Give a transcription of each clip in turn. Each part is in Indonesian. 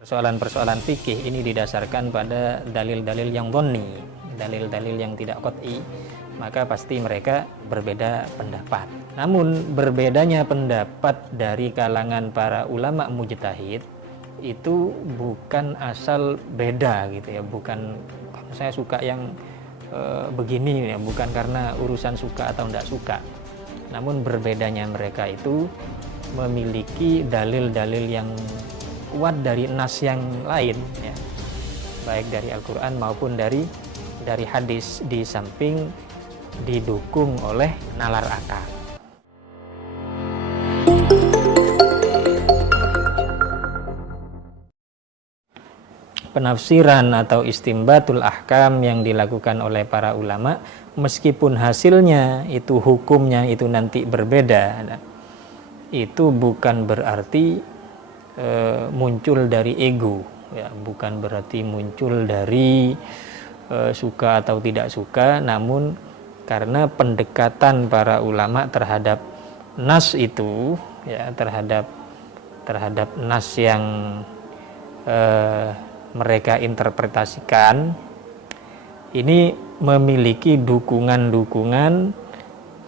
Persoalan-persoalan fikih ini didasarkan pada dalil-dalil yang dhonni, dalil-dalil yang tidak qat'i, maka pasti mereka berbeda pendapat. Namun berbedanya pendapat dari kalangan para ulama mujtahid itu bukan asal beda gitu ya, bukan saya suka yang begini ya, bukan karena urusan suka atau tidak suka. Namun berbedanya mereka itu memiliki dalil-dalil yang kuat dari nas yang lain ya, baik dari Al-Quran maupun dari hadis, di samping didukung oleh nalar akal. Penafsiran atau istimbatul ahkam yang dilakukan oleh para ulama, meskipun hasilnya itu hukumnya itu nanti berbeda, itu bukan berarti muncul dari ego ya, bukan berarti muncul dari suka atau tidak suka, namun karena pendekatan para ulama terhadap nas itu ya, terhadap nas yang mereka interpretasikan ini memiliki dukungan-dukungan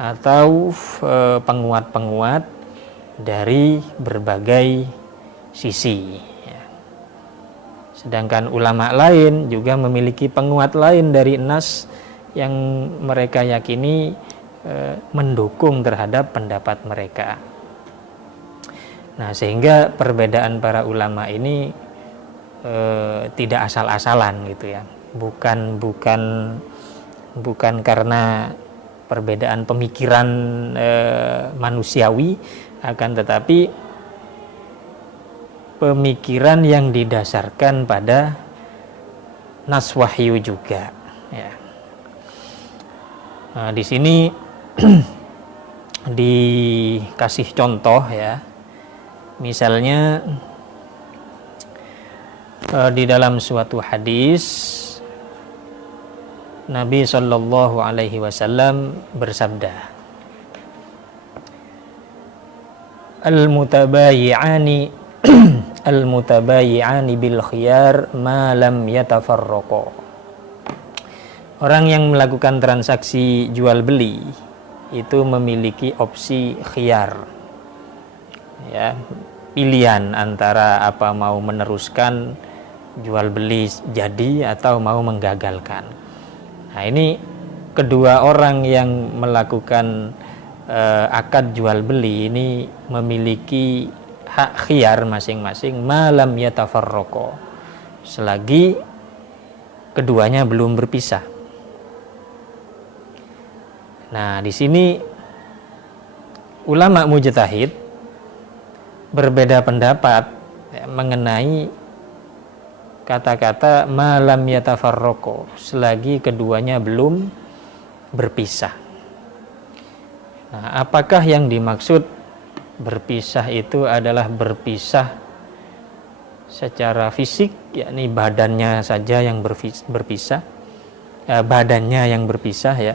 atau penguat-penguat dari berbagai sisi ya. Sedangkan ulama lain juga memiliki penguat lain dari nas yang mereka yakini mendukung terhadap pendapat mereka. Nah, sehingga perbedaan para ulama ini tidak asal-asalan gitu ya, bukan karena perbedaan pemikiran manusiawi, akan tetapi pemikiran yang didasarkan pada nas wahyu juga ya. Nah, di sini dikasih contoh ya, misalnya di dalam suatu hadis Nabi Shallallahu Alaihi Wasallam bersabda, Al-mutabayyi'ani bil khiyar ma lam yatafarraqa. Orang yang melakukan transaksi jual beli itu memiliki opsi khiyar ya, pilihan antara apa mau meneruskan jual beli jadi atau mau menggagalkan. Nah, ini kedua orang yang melakukan akad jual beli ini memiliki hak khiyar masing-masing malam yatafarraqa, selagi keduanya belum berpisah. Nah, di sini ulama mujtahid berbeda pendapat ya, mengenai kata-kata malam yatafarraqa, selagi keduanya belum berpisah. Nah, apakah yang dimaksud berpisah itu adalah berpisah secara fisik, yakni badannya saja yang berpisah, badannya yang berpisah ya,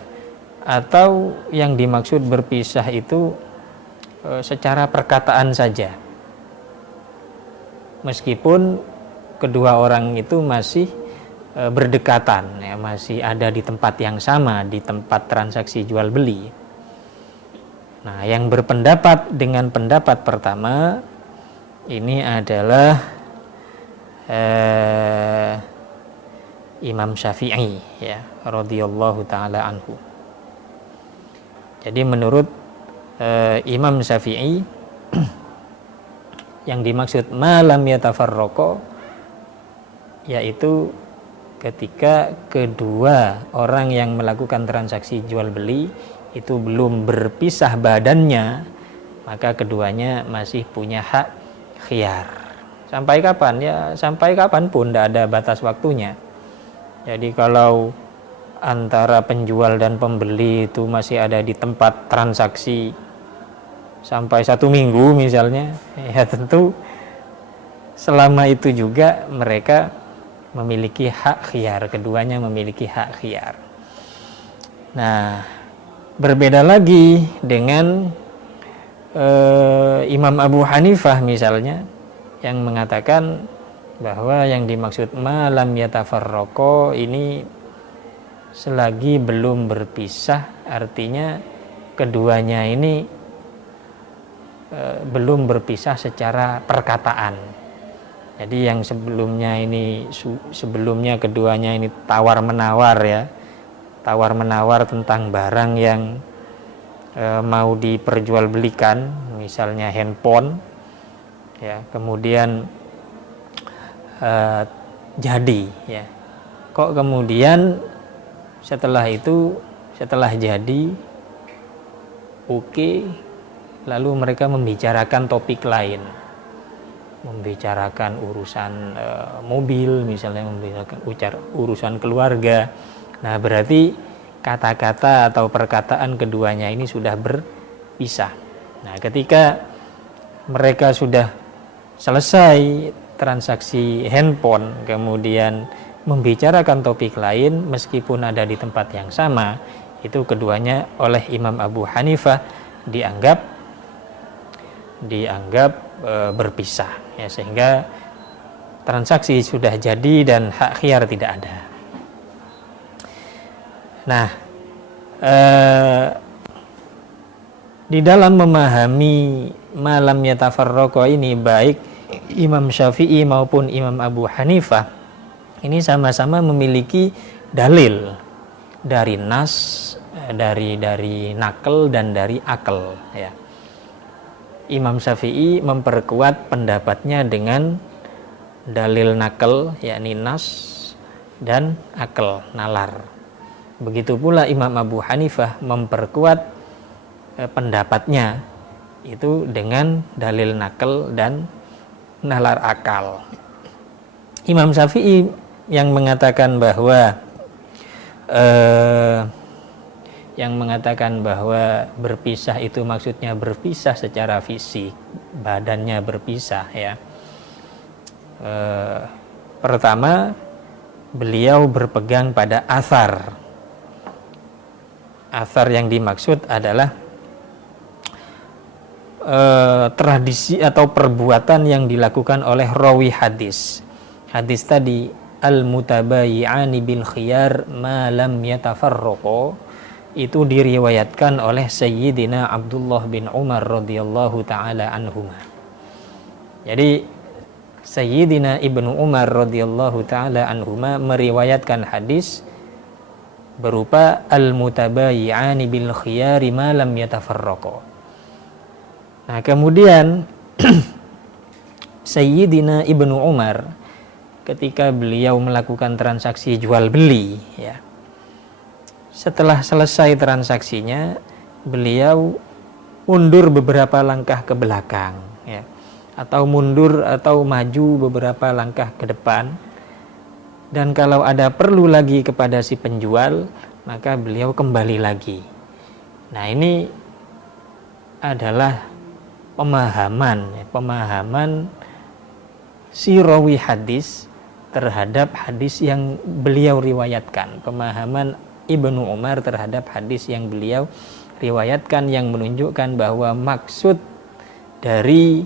atau yang dimaksud berpisah itu secara perkataan saja, meskipun kedua orang itu masih berdekatan ya, masih ada di tempat yang sama, di tempat transaksi jual beli. Nah, yang berpendapat dengan pendapat pertama ini adalah Imam Syafi'i ya, radhiyallahu taala anhu. Jadi menurut Imam Syafi'i yang dimaksud malam yatafarraqa yaitu ketika kedua orang yang melakukan transaksi jual beli itu belum berpisah badannya, maka keduanya masih punya hak khiyar. Sampai kapan? Ya sampai kapanpun, tidak ada batas waktunya. Jadi kalau antara penjual dan pembeli itu masih ada di tempat transaksi sampai 1 minggu misalnya, ya tentu selama itu juga mereka memiliki hak khiyar, keduanya memiliki hak khiyar. Nah, berbeda lagi dengan Imam Abu Hanifah misalnya, yang mengatakan bahwa yang dimaksud malam yatafarraqo ini selagi belum berpisah, artinya keduanya ini belum berpisah secara perkataan. Jadi yang sebelumnya keduanya ini tawar menawar ya, tawar menawar tentang barang yang mau diperjualbelikan, misalnya handphone ya, kemudian jadi ya, kok kemudian setelah jadi oke, lalu mereka membicarakan topik lain, membicarakan urusan mobil misalnya, membicarakan urusan keluarga. Nah, berarti kata-kata atau perkataan keduanya ini sudah berpisah. Nah, ketika mereka sudah selesai transaksi handphone, kemudian membicarakan topik lain meskipun ada di tempat yang sama, itu keduanya oleh Imam Abu Hanifah dianggap berpisah ya, sehingga transaksi sudah jadi dan hak khiyar tidak ada. Nah, di dalam memahami malam yatafarraqo ini, baik Imam Syafi'i maupun Imam Abu Hanifah ini sama-sama memiliki dalil dari nas, dari nakal dan dari akal ya. Imam Syafi'i memperkuat pendapatnya dengan dalil nakal, yakni nas, dan akal, nalar. Begitu pula Imam Abu Hanifah memperkuat pendapatnya itu dengan dalil nakal dan nalar akal. Imam Syafi'i yang mengatakan bahwa berpisah itu maksudnya berpisah secara fisik, badannya berpisah ya. Pertama, beliau berpegang pada athar. Athar yang dimaksud adalah tradisi atau perbuatan yang dilakukan oleh rawi hadis. Hadis tadi, al-mutabayyi'ani bil khiyar ma lam yatafarraqo, itu diriwayatkan oleh Sayyidina Abdullah bin Umar radhiyallahu taala anhuma. Jadi Sayyidina Ibnu Umar radhiyallahu taala anhuma meriwayatkan hadis berupa al-mutabayyi'ani bil khiyari ma lam yatafarraqo. Nah, kemudian Sayyidina Ibnu Umar ketika beliau melakukan transaksi jual beli ya, setelah selesai transaksinya beliau mundur beberapa langkah ke belakang ya, atau mundur atau maju beberapa langkah ke depan, dan kalau ada perlu lagi kepada si penjual maka beliau kembali lagi. Nah, ini adalah pemahaman si rawi hadis terhadap hadis yang beliau riwayatkan, pemahaman Ibnu Umar terhadap hadis yang beliau riwayatkan, yang menunjukkan bahwa maksud dari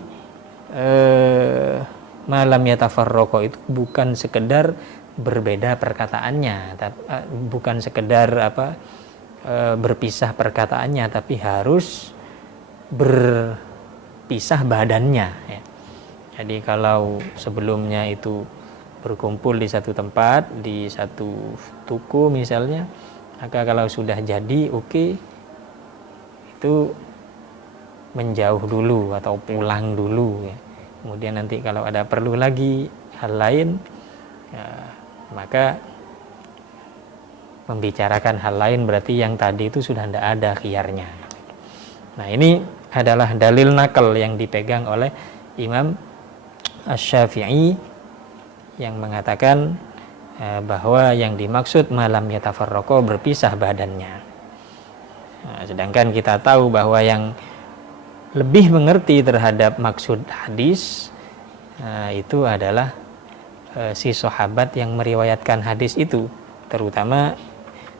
malam yatafarraqo itu bukan sekedar berbeda perkataannya, bukan sekedar berpisah perkataannya, tapi harus berpisah badannya ya. Jadi kalau sebelumnya itu berkumpul di satu tempat, di satu toko misalnya, maka kalau sudah jadi oke, itu menjauh dulu atau pulang dulu ya. Kemudian nanti kalau ada perlu lagi hal lain ya, maka membicarakan hal lain, berarti yang tadi itu sudah tidak ada khiyarnya. Nah, ini adalah dalil nakal yang dipegang oleh Imam Asy-Syafi'i yang mengatakan bahwa yang dimaksud malam yatafarraqo berpisah badannya. Nah, sedangkan kita tahu bahwa yang lebih mengerti terhadap maksud hadis itu adalah si sahabat yang meriwayatkan hadis itu, terutama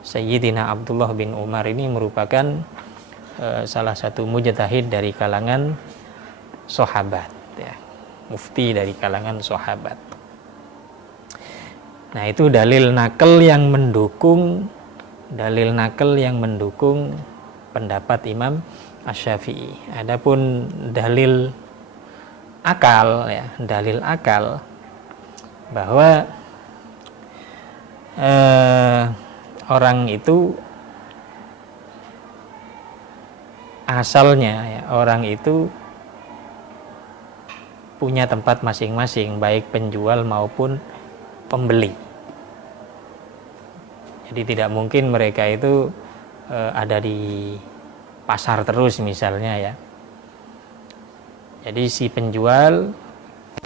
Sayyidina Abdullah bin Umar ini merupakan salah satu mujtahid dari kalangan sahabat ya, mufti dari kalangan sahabat. Nah, itu dalil nakal yang mendukung pendapat Imam Asy-Syafi'i. Adapun dalil akal bahwa orang itu asalnya orang itu punya tempat masing-masing, baik penjual maupun pembeli. Jadi tidak mungkin mereka itu ada di pasar terus misalnya ya. Jadi si penjual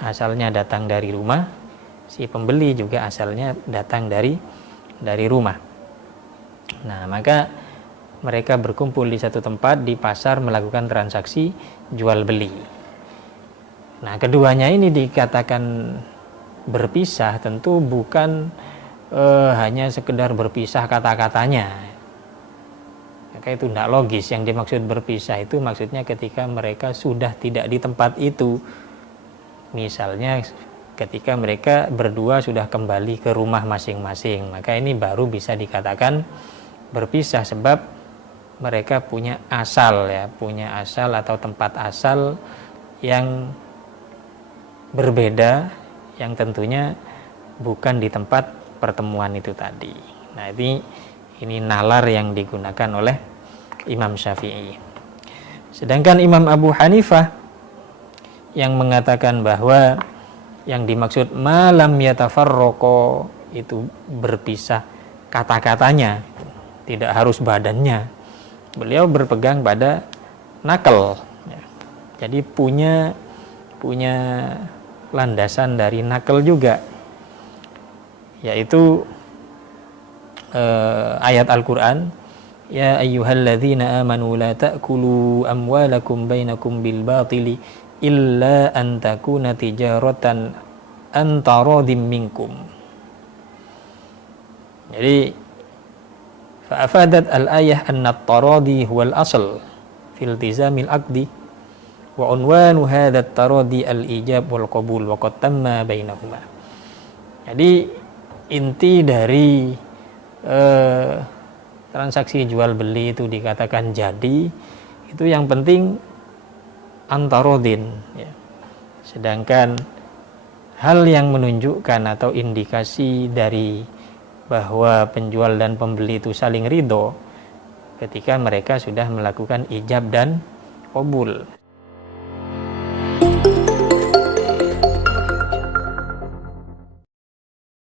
asalnya datang dari rumah, si pembeli juga asalnya datang dari rumah. Nah, maka mereka berkumpul di satu tempat di pasar melakukan transaksi jual beli. Nah, keduanya ini dikatakan berpisah tentu bukan hanya sekedar berpisah kata-katanya. Maka itu tidak logis. Yang dimaksud berpisah itu maksudnya ketika mereka sudah tidak di tempat itu. Misalnya ketika mereka berdua sudah kembali ke rumah masing-masing, maka ini baru bisa dikatakan berpisah, sebab mereka punya asal atau tempat asal yang berbeda, yang tentunya bukan di tempat pertemuan itu tadi. Nah, ini nalar yang digunakan oleh Imam Syafi'i. Sedangkan Imam Abu Hanifah yang mengatakan bahwa yang dimaksud malam yatafarraqo itu berpisah kata-katanya, tidak harus badannya. Beliau berpegang pada nakal. Jadi punya landasan dari nakal juga, yaitu ayat Al-Quran, ya ayyuhalladzina amanu la ta'kulu amwalakum bainakum bil batili illa an takuna tijaratan an taradim minkum. Jadi fa'afadat al-ayah anna at-taradi huwal asl fil iltizamil aqdi wa unwanu hadha at-taradi al-ijab wal qabul wa qad tamma bainahuma. Jadi inti dari transaksi jual beli itu dikatakan jadi, itu yang penting antarodin ya. Sedangkan hal yang menunjukkan atau indikasi dari bahwa penjual dan pembeli itu saling ridho ketika mereka sudah melakukan ijab dan qabul.